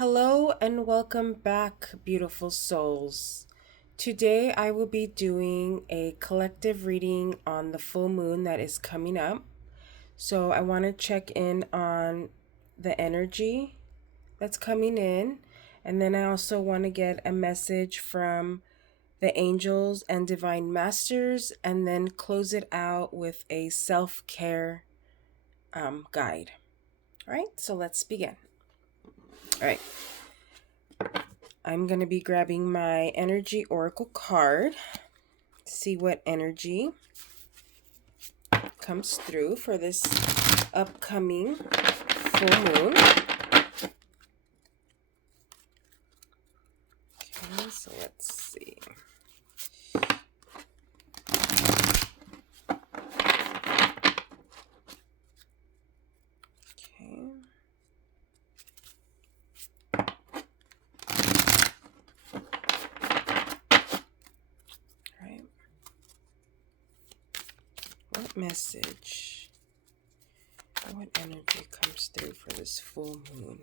Hello and welcome back, beautiful souls. Today I will be doing a collective reading on the full moon that is coming up. So I want to check in on the energy that's coming in, and then I also want to get a message from the angels and divine masters, and then close it out with a self-care guide. All right, so let's begin. All right. I'm going to be grabbing my energy oracle card, see what energy comes through for this upcoming full moon. Okay, so let's see. Okay. All right. What message, what energy comes through for this full moon?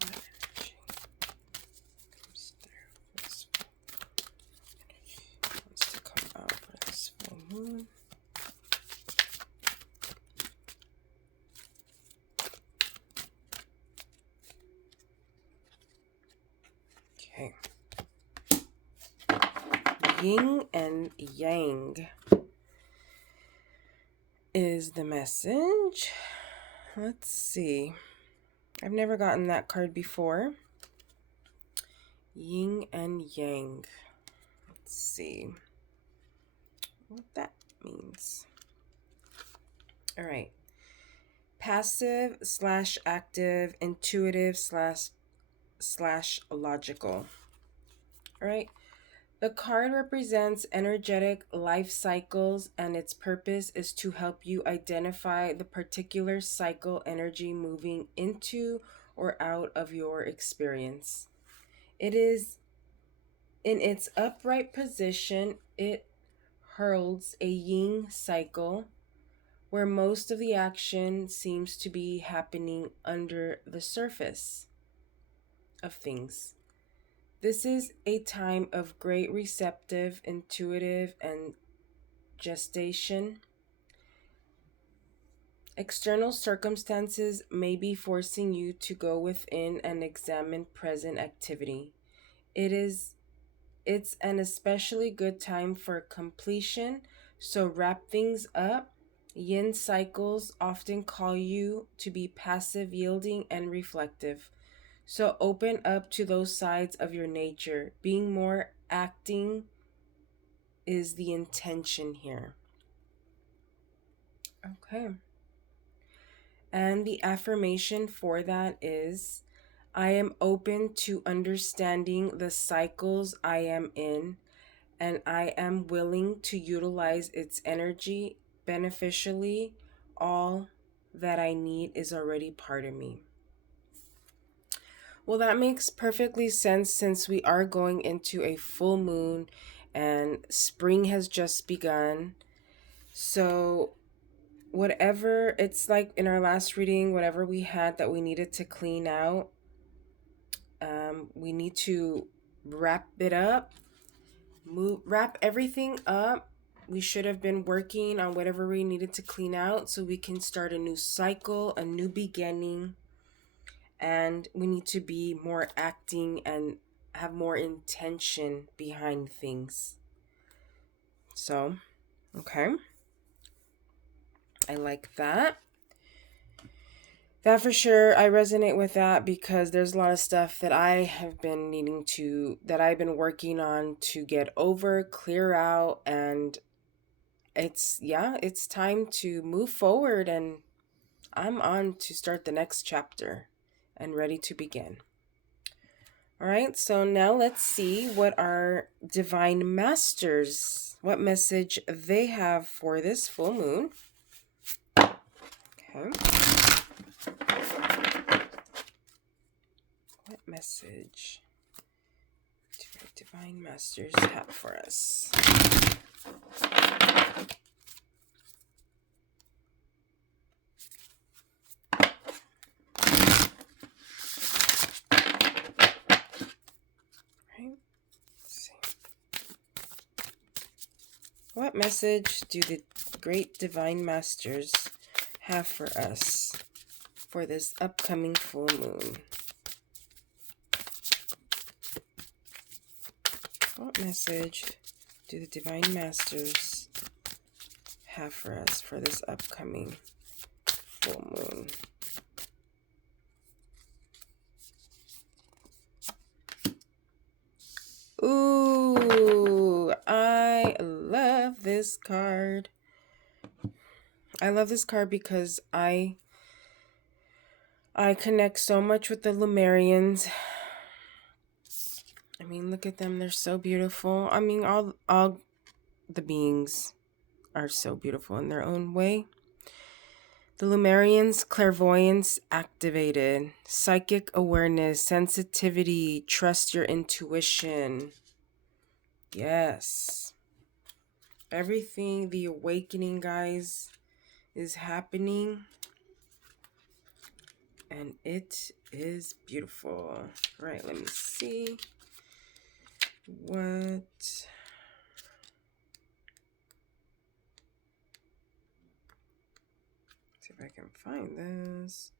What energy comes through for this full moon? Wants to come out for this full moon. Okay. Yin and yang is the message. Let's see. I've never gotten that card before. Yin and yang. Let's see what that means. All right. Passive / active, intuitive / logical. All right. The card represents energetic life cycles, and its purpose is to help you identify the particular cycle energy moving into or out of your experience. It is in its upright position, it heralds a yin cycle where most of the action seems to be happening under the surface of things. This is a time of great receptive, intuitive, and gestation. External circumstances may be forcing you to go within and examine present activity. It's an especially good time for completion, so wrap things up. Yin cycles often call you to be passive, yielding, and reflective. So open up to those sides of your nature. Being more acting is the intention here. Okay. And the affirmation for that is, I am open to understanding the cycles I am in, and I am willing to utilize its energy beneficially. All that I need is already part of me. Well, that makes perfectly sense since we are going into a full moon and spring has just begun. So, whatever it's like in our last reading, whatever we had that we needed to clean out, we need to wrap it up, wrap everything up. We should have been working on whatever we needed to clean out so we can start a new cycle, a new beginning. And we need to be more acting and have more intention behind things. So, okay. I like that. That for sure, I resonate with that because there's a lot of stuff that I have been that I've been working on to get over, clear out, and it's time to move forward, and I'm on to start the next chapter and ready to begin. All right, so now let's see what our divine masters, what message they have for this full moon. Okay. What message do our divine masters have for us? What message do the great divine masters have for us for this upcoming full moon? What message do the divine masters have for us for this upcoming full moon? Ooh, I love this card. I love this card because I connect so much with the Lemurians. I mean, look at them. They're so beautiful. I mean, all the beings are so beautiful in their own way. The Lemurians, clairvoyance activated, psychic awareness, sensitivity, trust your intuition. Yes. Everything, the awakening, guys, is happening. And it is beautiful. All right, let me see. See if I can find this.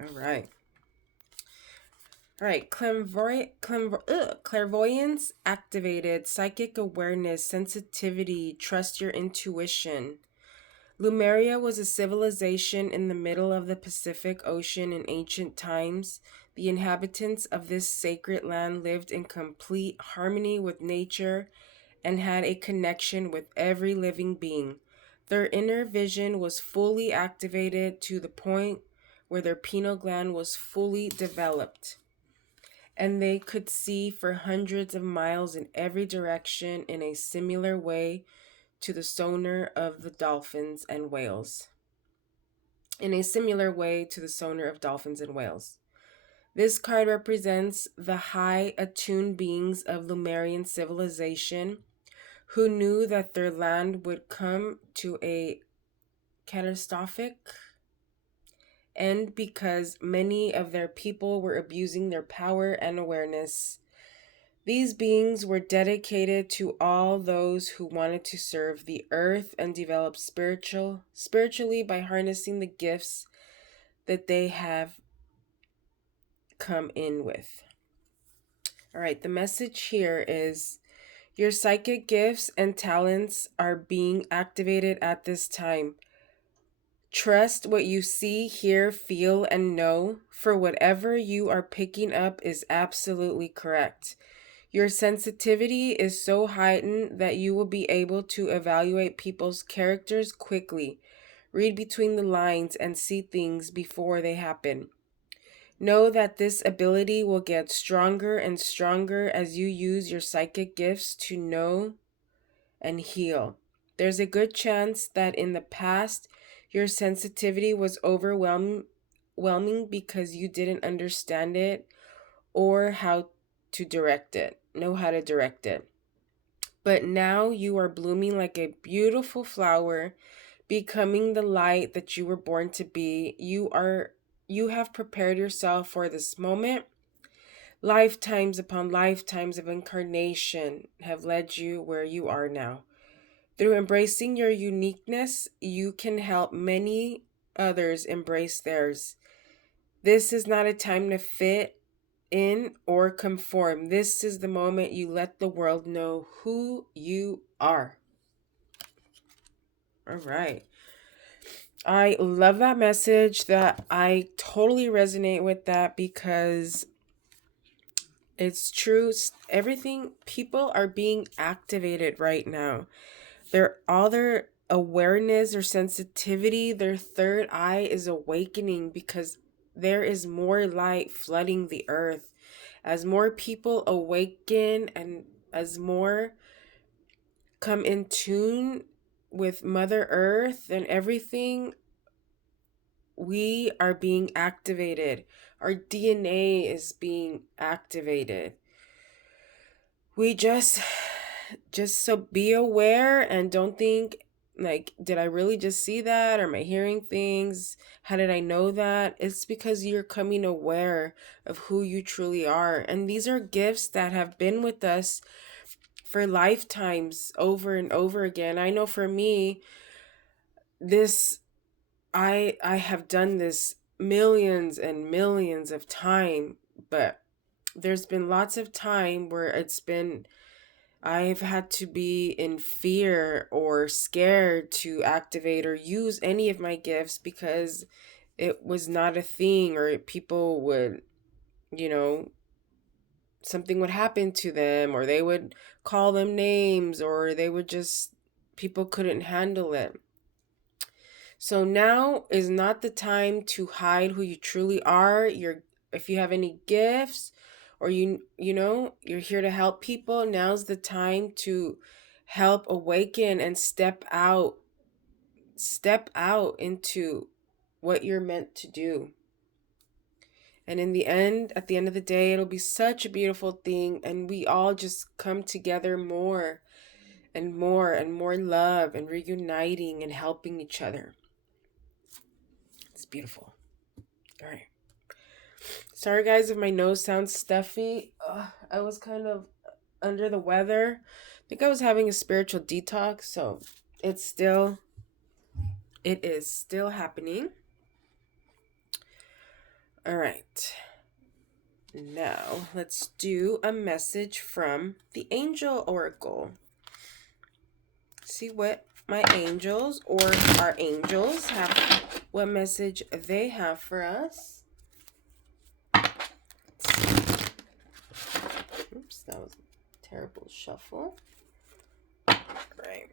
All right. All right. Clairvoyance activated, psychic awareness, sensitivity, trust your intuition. Lemuria was a civilization in the middle of the Pacific Ocean in ancient times. The inhabitants of this sacred land lived in complete harmony with nature and had a connection with every living being. Their inner vision was fully activated to the point where their pineal gland was fully developed, and they could see for hundreds of miles in every direction in a similar way to the sonar of the dolphins and whales. This card represents the high attuned beings of Lemurian civilization who knew that their land would come to a catastrophic end because many of their people were abusing their power and awareness. These beings were dedicated to all those who wanted to serve the earth and develop spiritually by harnessing the gifts that they have come in with. All right, the message here is your psychic gifts and talents are being activated at this time. Trust what you see, hear, feel, and know, for whatever you are picking up is absolutely correct. Your sensitivity is so heightened that you will be able to evaluate people's characters quickly, read between the lines, and see things before they happen. Know that this ability will get stronger and stronger as you use your psychic gifts to know and heal. There's a good chance that in the past, your sensitivity was overwhelming because you didn't understand it or know how to direct it. But now you are blooming like a beautiful flower, becoming the light that you were born to be. You have prepared yourself for this moment. Lifetimes upon lifetimes of incarnation have led you where you are now. Through embracing your uniqueness, you can help many others embrace theirs. This is not a time to fit in or conform. This is the moment you let the world know who you are. All right. I love that message. That I totally resonate with that because it's true. Everything, people are being activated right now. All their awareness or sensitivity, their third eye is awakening because there is more light flooding the earth. As more people awaken and as more come in tune with Mother Earth and everything, we are being activated. Our DNA is being activated. We just so be aware and don't think like, did I really just see that? Or am I hearing things? How did I know that? It's because you're coming aware of who you truly are. And these are gifts that have been with us for lifetimes over and over again. I know for me, this I have done this millions and millions of time, but there's been lots of time where I've had to be in fear or scared to activate or use any of my gifts because it was not a thing, or people would, you know, something would happen to them, or they would call them names, or they would just, people couldn't handle it. So now is not the time to hide who you truly are. If you have any gifts, or you're here to help people, now's the time to help awaken and step out into what you're meant to do. And at the end of the day, it'll be such a beautiful thing, and we all just come together more and more and more love and reuniting and helping each other. It's beautiful. All right. Sorry, guys, if my nose sounds stuffy. I was kind of under the weather. I think I was having a spiritual detox, so it is still happening. All right. Now, let's do a message from the Angel Oracle. See what my angels or our angels have, what message they have for us. Oops, that was a terrible shuffle. Right.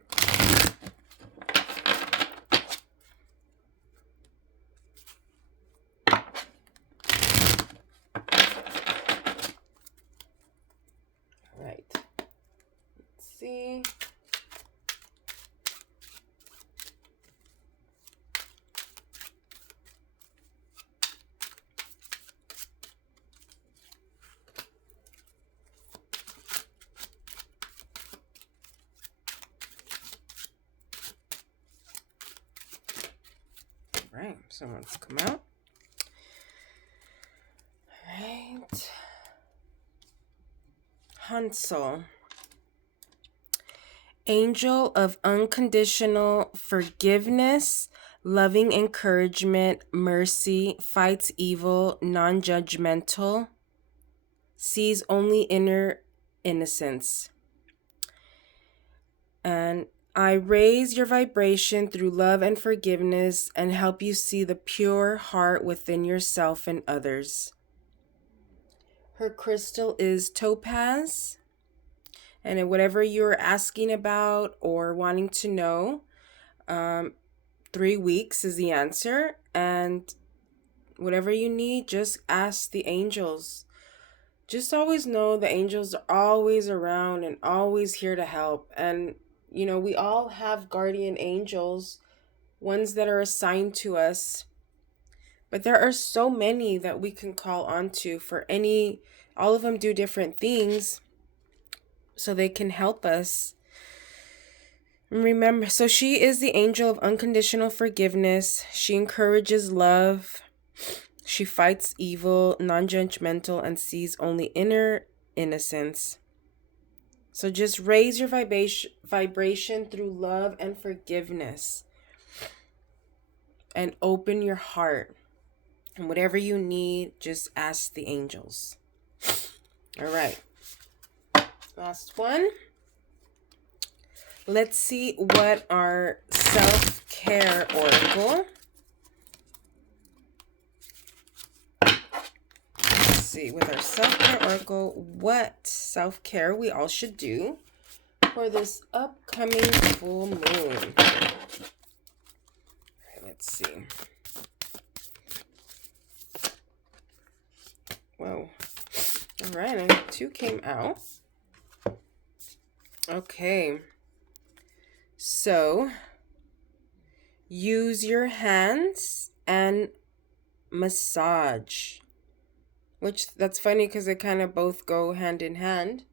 Right. Let's see. Right, someone's come out. All right. Hansel. Angel of unconditional forgiveness, loving encouragement, mercy, fights evil, non-judgmental, sees only inner innocence. And I raise your vibration through love and forgiveness and help you see the pure heart within yourself and others. Her crystal is topaz. And whatever you're asking about or wanting to know, 3 weeks is the answer. And whatever you need, just ask the angels. Just always know the angels are always around and always here to help. And, we all have guardian angels, ones that are assigned to us. But there are so many that we can call onto all of them do different things, so they can help us. Remember, so she is the angel of unconditional forgiveness. She encourages love. She fights evil, non-judgmental, and sees only inner innocence. So just raise your vibration through love and forgiveness. And open your heart. And whatever you need, just ask the angels. All right. Last one. Let's see what our self-care oracle. Let's see with our self-care oracle what self-care we all should do for this upcoming full moon. All right, let's see. Whoa. All right, and 2 came out. Okay. So, use your hands and massage. That's funny because they kind of both go hand in hand.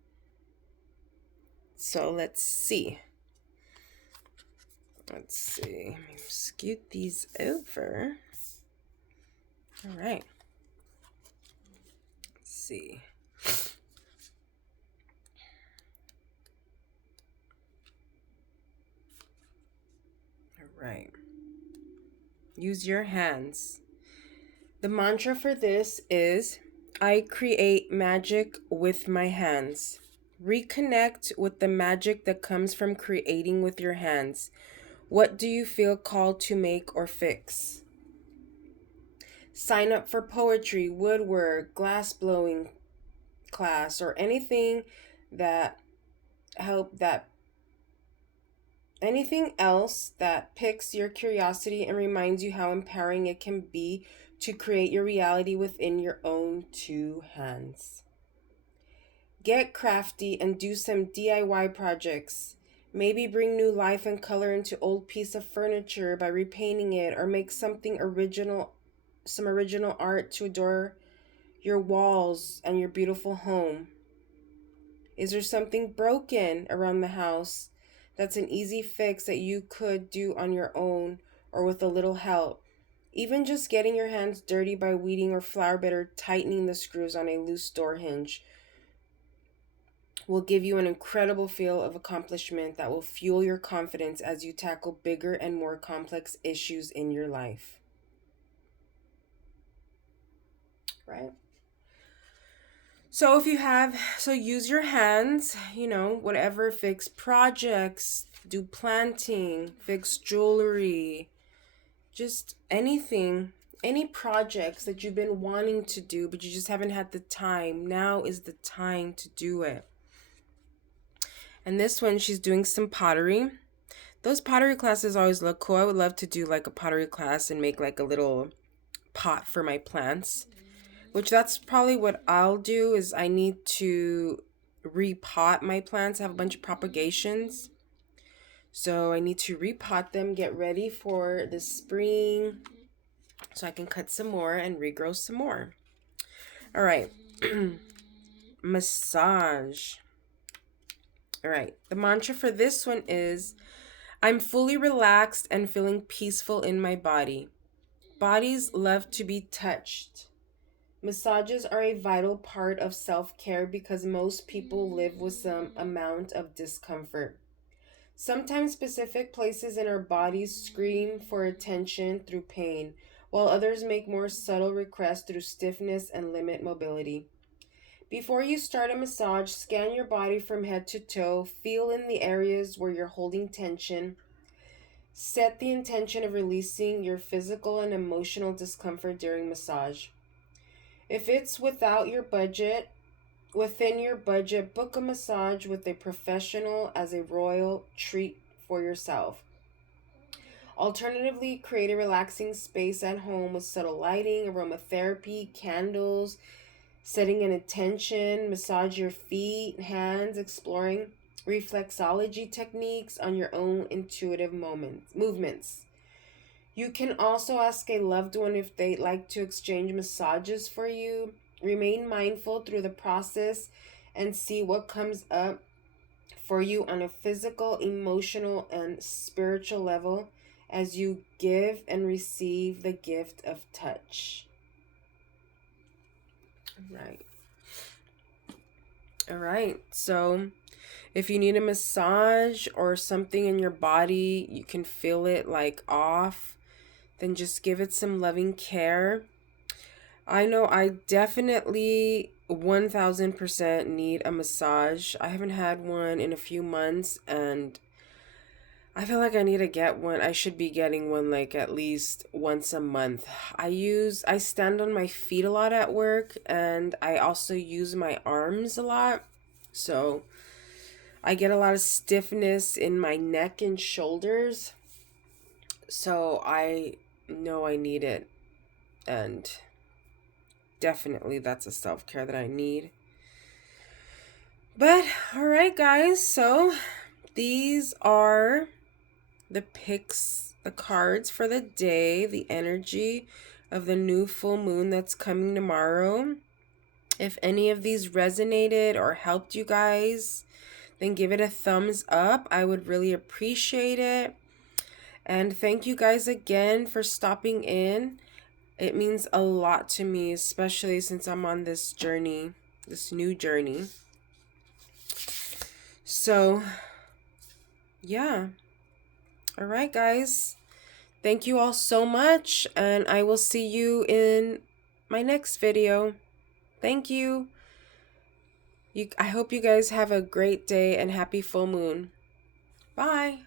So, let's see. Let's see. Let me scoot these over. All right. Let's see. Use your hands. The mantra for this is, I create magic with my hands. Reconnect with the magic that comes from creating with your hands. What do you feel called to make or fix? Sign up for poetry, woodwork, glass blowing class, or that that anything else that piques your curiosity and reminds you how empowering it can be to create your reality within your own two hands. Get crafty and do some DIY projects. Maybe bring new life and color into old piece of furniture by repainting it, or make something original, some original art to adorn your walls and your beautiful home. Is there something broken around the house that's an easy fix that you could do on your own or with a little help? Even just getting your hands dirty by weeding or flower bed or tightening the screws on a loose door hinge will give you an incredible feel of accomplishment that will fuel your confidence as you tackle bigger and more complex issues in your life. Right? So use your hands, whatever, fix projects, do planting, fix jewelry, just anything, any projects that you've been wanting to do, but you just haven't had the time. Now is the time to do it. And this one, she's doing some pottery. Those pottery classes always look cool. I would love to do like a pottery class and make like a little pot for my plants. Which that's probably what I'll do, is I need to repot my plants. I have a bunch of propagations. So I need to repot them, get ready for the spring so I can cut some more and regrow some more. All right. Massage. All right. The mantra for this one is, I'm fully relaxed and feeling peaceful in my body. Bodies love to be touched. Massages are a vital part of self-care because most people live with some amount of discomfort. Sometimes specific places in our bodies scream for attention through pain, while others make more subtle requests through stiffness and limit mobility. Before you start a massage, scan your body from head to toe, feel in the areas where you're holding tension. Set the intention of releasing your physical and emotional discomfort during massage. If it's within your budget, book a massage with a professional as a royal treat for yourself. Alternatively, create a relaxing space at home with subtle lighting, aromatherapy, candles, setting an intention, massage your feet, hands, exploring reflexology techniques on your own intuitive movements. You can also ask a loved one if they'd like to exchange massages for you. Remain mindful through the process and see what comes up for you on a physical, emotional, and spiritual level as you give and receive the gift of touch. All right. So if you need a massage or something in your body, you can feel it like off, then just give it some loving care. I know I definitely 1000% need a massage. I haven't had one in a few months and I feel like I need to get one. I should be getting one like at least once a month. I stand on my feet a lot at work and I also use my arms a lot. So I get a lot of stiffness in my neck and shoulders. So I know I need it, and definitely that's a self-care that I need. But all right, guys, so these are the picks, the cards for the day, the energy of the new full moon that's coming tomorrow. If any of these resonated or helped you guys, then give it a thumbs up. I would really appreciate it. And thank you guys again for stopping in. It means a lot to me, especially since I'm on this journey, this new journey. So, yeah. All right, guys. Thank you all so much, and I will see you in my next video. Thank you. I hope you guys have a great day and happy full moon. Bye.